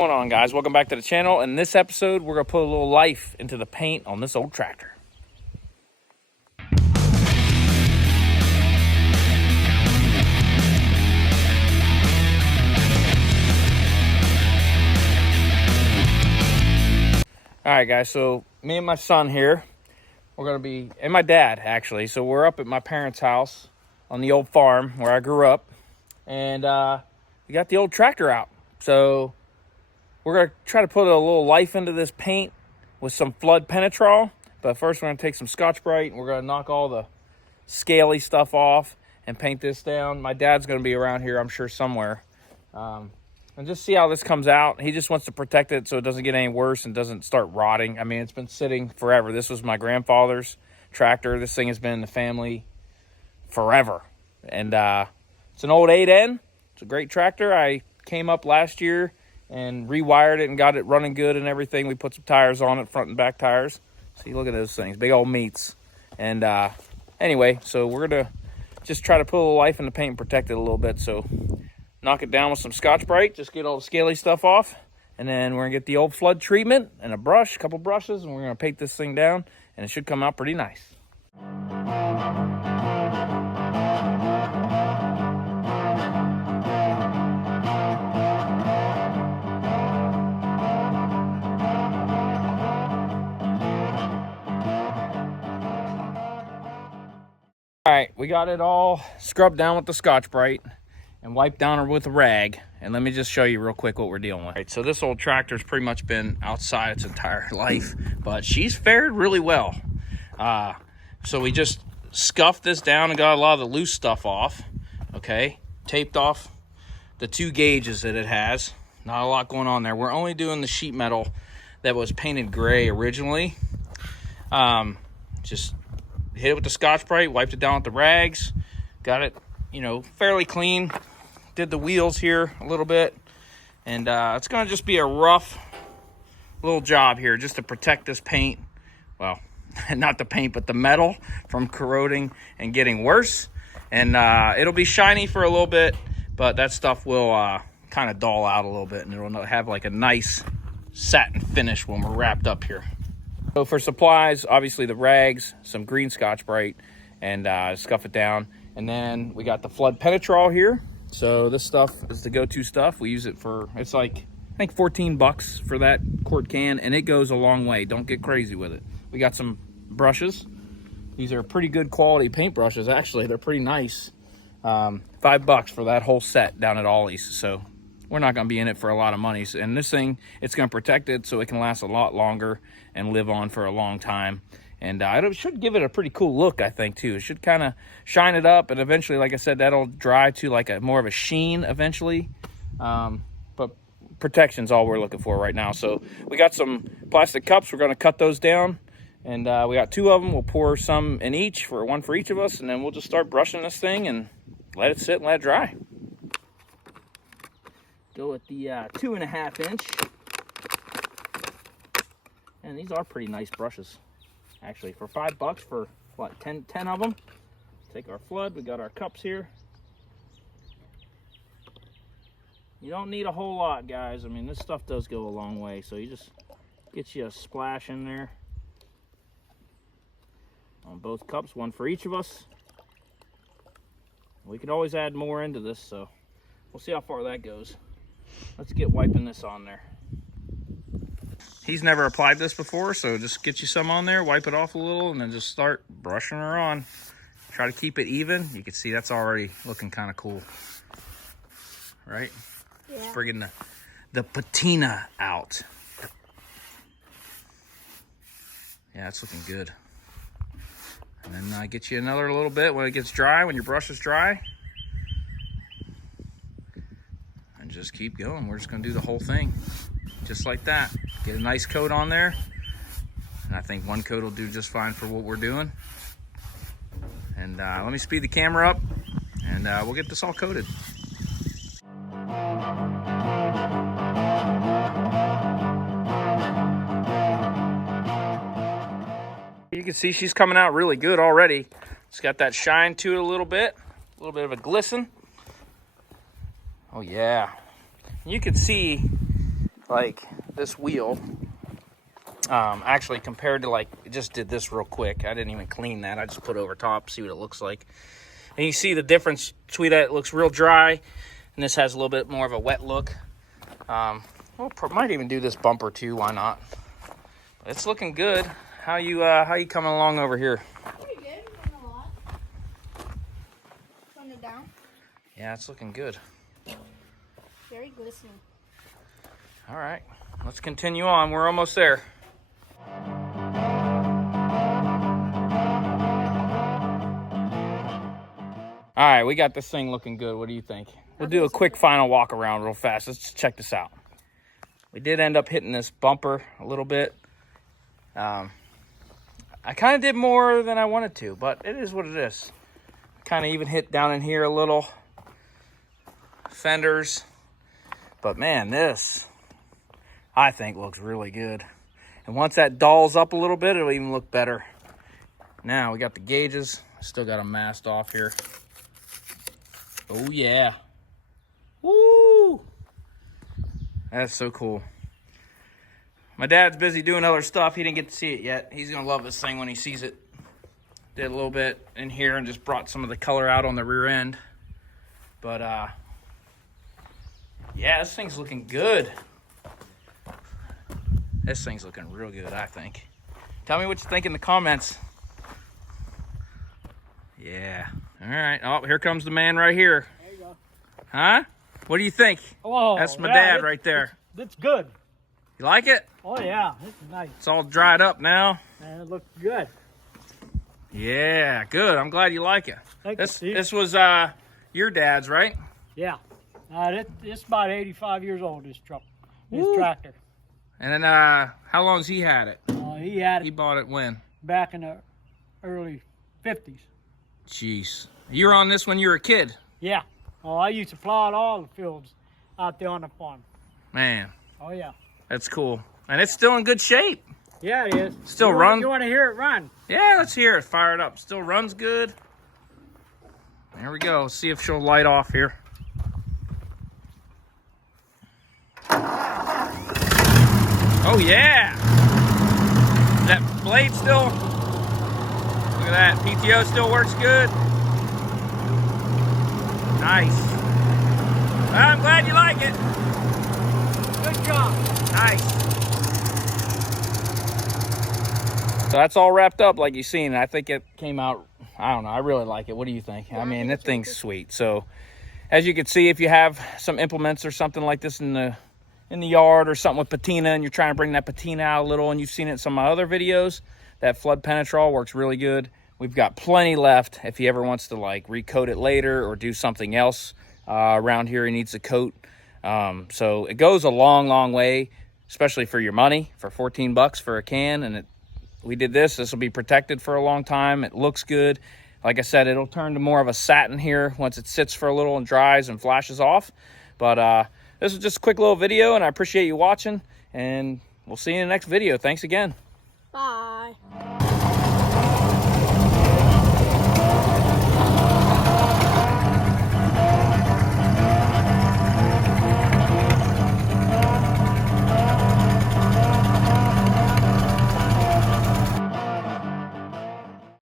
What's going on, guys? Welcome back to the channel. In this episode, we're gonna put a little life into the paint on this old tractor. All right, guys, so me and my son here, we're gonna be, and my dad actually, so we're up at my parents' house on the old farm where I grew up, and we got the old tractor out. So we're gonna try to put a little life into this paint with some flood penetrol. But first we're gonna take some Scotch-Brite and we're gonna knock all the scaly stuff off and paint this down. My dad's gonna be around here, I'm sure, somewhere. And just see how this comes out. He just wants to protect it so it doesn't get any worse and doesn't start rotting. I mean, it's been sitting forever. This was my grandfather's tractor. This thing has been in the family forever. And it's an old 8N. It's a great tractor. I came up last year and rewired it and got it running good and everything. We put some tires on it, front and back tires. See, look at those things, big old meats. And anyway, so we're gonna just try to put a little life in the paint and protect it a little bit. So knock it down with some Scotch-Brite, just get all the scaly stuff off. And then we're gonna get the old flood treatment and a brush, a couple brushes, and we're gonna paint this thing down and it should come out pretty nice. All right, we got it all scrubbed down with the Scotch-Brite and wiped down with a rag. And let me just show you real quick what we're dealing with. All right, so this old tractor's pretty much been outside its entire life, but she's fared really well. So we just scuffed this down and got a lot of the loose stuff off, okay? Taped off the 2 gauges that it has. Not a lot going on there. We're only doing the sheet metal that was painted gray originally. Just hit it with the Scotch-Brite, wiped it down with the rags, got it, you know, fairly clean. Did the wheels here a little bit, and it's gonna just be a rough little job here just to protect this paint. Well, not the paint, but the metal from corroding and getting worse. And it'll be shiny for a little bit, but that stuff will kind of dull out a little bit, and it'll have like a nice satin finish when we're wrapped up here. So for supplies, obviously the rags, some green Scotch-Brite, and scuff it down. And then we got the flood penetrol here. So this stuff is the go-to stuff. We use it for, it's like, I think 14 bucks for that quart can, and it goes a long way. Don't get crazy with it. We got some brushes. These are pretty good quality paint brushes, actually. They're pretty nice. 5 bucks for that whole set down at Ollie's. So we're not gonna be in it for a lot of money. And this thing, it's gonna protect it so it can last a lot longer and live on for a long time. And it should give it a pretty cool look, I think, too. It should kind of shine it up, and eventually, like I said, that'll dry to like a more of a sheen eventually. But protection's all we're looking for right now. So we got some plastic cups. We're gonna cut those down, and we got 2 of them. We'll pour some in each, for one for each of us, and then we'll just start brushing this thing and let it sit and let it dry. Go with the 2.5 inch. And these are pretty nice brushes, actually. For 5 bucks for what, 10 of them. Take our flood. We got our cups here. You don't need a whole lot, guys. I mean, this stuff does go a long way, so you just get you a splash in there on both cups, one for each of us. We could always add more into this, so we'll see how far that goes. Let's get wiping this on there. He's never applied this before, so just get you some on there, wipe it off a little, and then just start brushing her on. Try to keep it even. You can see that's already looking kind of cool, right? Yeah. Just bringing the patina out. Yeah, it's looking good. And then get you another little bit when it gets dry, when your brush is dry. And just keep going. We're just going to do the whole thing just like that. Get a nice coat on there. And I think 1 coat will do just fine for what we're doing. And let me speed the camera up, and we'll get this all coated. You can see she's coming out really good already. It's got that shine to it a little bit of a glisten. Oh yeah. You can see like this wheel, actually compared to like, I just did this real quick. I didn't even clean that. I just put it over top, see what it looks like. And you see the difference between that. It looks real dry, and this has a little bit more of a wet look. Might even do this bumper too. Why not? It's looking good. How you coming along over here? Pretty good. Not a lot. From the down. Yeah, it's looking good. Very glistening. All right, let's continue on. We're almost there. All right, we got this thing looking good. What do you think? We'll do a quick final walk around real fast. Let's just check this out. We did end up hitting this bumper a little bit. I kind of did more than I wanted to, but it is what it is. Kind of even hit down in here a little. Fenders. But man, this, I think, looks really good. And once that dulls up a little bit, it'll even look better. Now, we got the gauges. Still got them masked off here. Oh, yeah. Woo! That's so cool. My dad's busy doing other stuff. He didn't get to see it yet. He's going to love this thing when he sees it. Did a little bit in here and just brought some of the color out on the rear end. But, yeah, this thing's looking good. This thing's looking real good, I think. Tell me what you think in the comments. Yeah. All right. Oh, here comes the man right here. There you go. Huh? What do you think? Oh, that's my dad right there. It's good. You like it? Oh, yeah. It's nice. It's all dried up now. And it looks good. Yeah, good. I'm glad you like it. This was your dad's, right? Yeah. It's about 85 years old, this truck. This tractor. And then how long's he had it? He bought it when? Back in the early 50s. Jeez. You were on this when you were a kid? Yeah. Oh, I used to plow all the fields out there on the farm. Man. Oh, yeah. That's cool. And it's still in good shape. Yeah, it is. Still runs. You want to hear it run? Yeah, let's hear it. Fire it up. Still runs good. There we go. Let's see if she'll light off here. Oh, yeah. That blade still, look at that. PTO still works good. Nice. Well, I'm glad you like it. Good job. Nice. So that's all wrapped up like you've seen. I think it came out, I don't know, I really like it. What do you think? Yeah, I mean, that thing's sweet. So as you can see, if you have some implements or something like this in the yard or something with patina and you're trying to bring that patina out a little, and you've seen it in some of my other videos, that flood penetrol works really good. We've got plenty left if he ever wants to like recoat it later or do something else around here he needs to coat. So it goes a long way, especially for your money, for 14 bucks for a can. And we did this will be protected for a long time. It looks good. Like I said, it'll turn to more of a satin here once it sits for a little and dries and flashes off. But this is just a quick little video, and I appreciate you watching, and we'll see you in the next video. Thanks again.